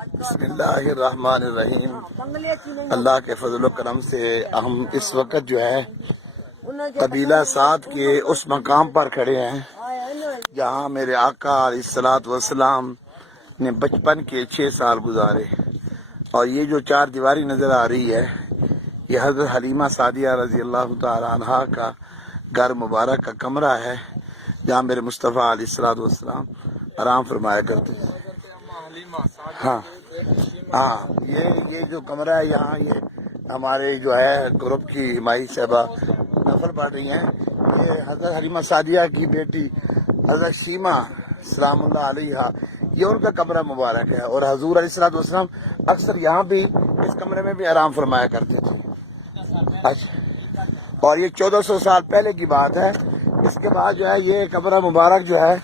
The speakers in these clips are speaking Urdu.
بسم اللہ الرحمن الرحیم۔ اللہ کے فضل و کرم سے ہم اس وقت جو ہے قبیلہ سعد کے اس مقام پر کھڑے ہیں جہاں میرے آقا علیہ الصلوۃ والسلام نے بچپن کے 6 سال گزارے، اور یہ جو 4 دیواری نظر آ رہی ہے یہ حضرت حلیمہ سعدیہ رضی اللہ تعالی عنہا کا گھر مبارک کا کمرہ ہے جہاں میرے مصطفیٰ علیہ الصلوۃ والسلام آرام فرمایا کرتے ہیں۔ ہاں یہ جو کمرہ ہے یہاں یہ ہمارے جو ہے گروپ کی مائی صاحبہ نفل پڑھ رہی ہیں، یہ حضرت حلیمہ سعدیہ کی بیٹی حضرت سیما سلام اللہ علیہ، یہ ان کا کمرہ مبارک ہے، اور حضور علیہ الصلوۃ والسلام اکثر یہاں بھی اس کمرے میں بھی آرام فرمایا کرتے تھے۔ اچھا، اور یہ 1400 سال پہلے کی بات ہے۔ اس کے بعد جو ہے یہ کمرہ مبارک جو ہے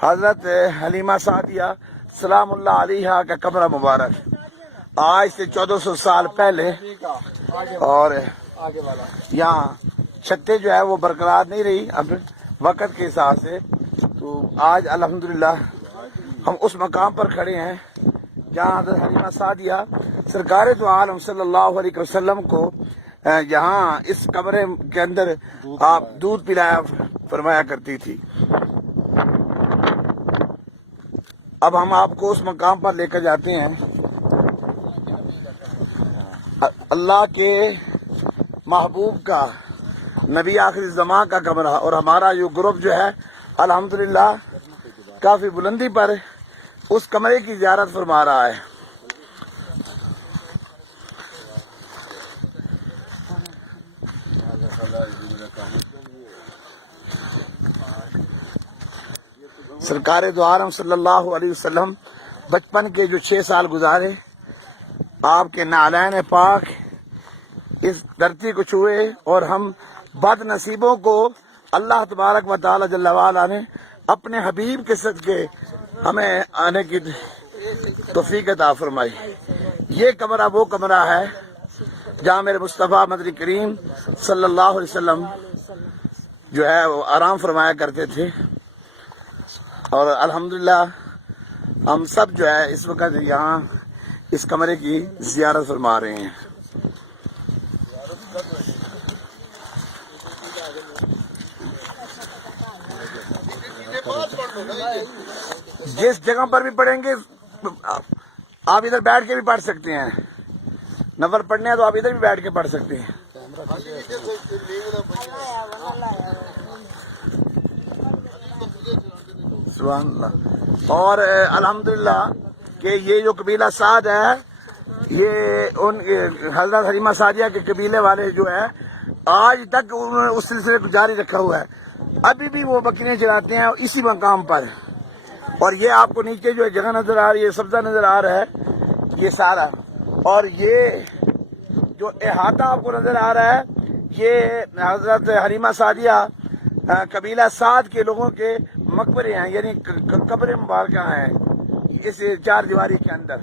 حضرت حلیمہ سعدیہ سلام اللہ علیہ کا کمرہ مبارک آج سے 1400 سال پہلے، اور یہاں چھتیں جو ہے وہ برقرار نہیں رہی اب وقت کے حساب سے، تو آج الحمدللہ ہم اس مقام پر کھڑے ہیں جہاں حضرت حلیمہ سعدیہ سرکار دو عالم صلی اللہ علیہ وسلم کو یہاں اس کمرے کے اندر آپ دودھ پلایا فرمایا کرتی تھی۔ اب ہم آپ کو اس مقام پر لے کر جاتے ہیں، اللہ کے محبوب کا نبی آخری زمان کا کمرہ، اور ہمارا جو گروپ جو ہے الحمدللہ کافی بلندی پر اس کمرے کی زیارت فرما رہا ہے۔ سرکار دو عالم صلی اللہ علیہ وسلم بچپن کے جو 6 سال گزارے، آپ کے نعلین پاک اس دھرتی کو چھوئے، اور ہم بد نصیبوں کو اللہ تبارک و تعالی جل وعلا نے اپنے حبیب کے صدقے ہمیں آنے کی توفیق عطا فرمائی۔ یہ کمرہ وہ کمرہ ہے جہاں میرے مصطفیٰ مدنی کریم صلی اللہ علیہ وسلم جو ہے وہ آرام فرمایا کرتے تھے، اور الحمدللہ ہم سب جو ہے اس وقت یہاں اس کمرے کی زیارت فرما رہے ہیں۔ جس جگہ پر بھی پڑھیں گے آپ ادھر بیٹھ کے بھی پڑھ سکتے ہیں، نفل پڑھنے ہیں تو آپ ادھر بھی بیٹھ کے پڑھ سکتے ہیں۔ سبحان اللہ۔ اور الحمدللہ کہ یہ جو قبیلہ سعد ہے یہ ان حضرت حلیمہ سعدیہ کے قبیلے والے جو ہے آج تک انہوں نے اس سلسلے کو جاری رکھا ہوا ہے، ابھی بھی وہ بکریاں چلاتے ہیں اسی مقام پر۔ اور یہ آپ کو نیچے جو جگہ نظر آ رہی ہے، سبزہ نظر آ رہا ہے یہ سارا، اور یہ جو احاطہ آپ کو نظر آ رہا ہے یہ حضرت حلیمہ سعدیہ قبیلہ سعد کے لوگوں کے مقبرے ہیں، یعنی قبر مبارکہ ہیں اس 4 دیواری کے اندر۔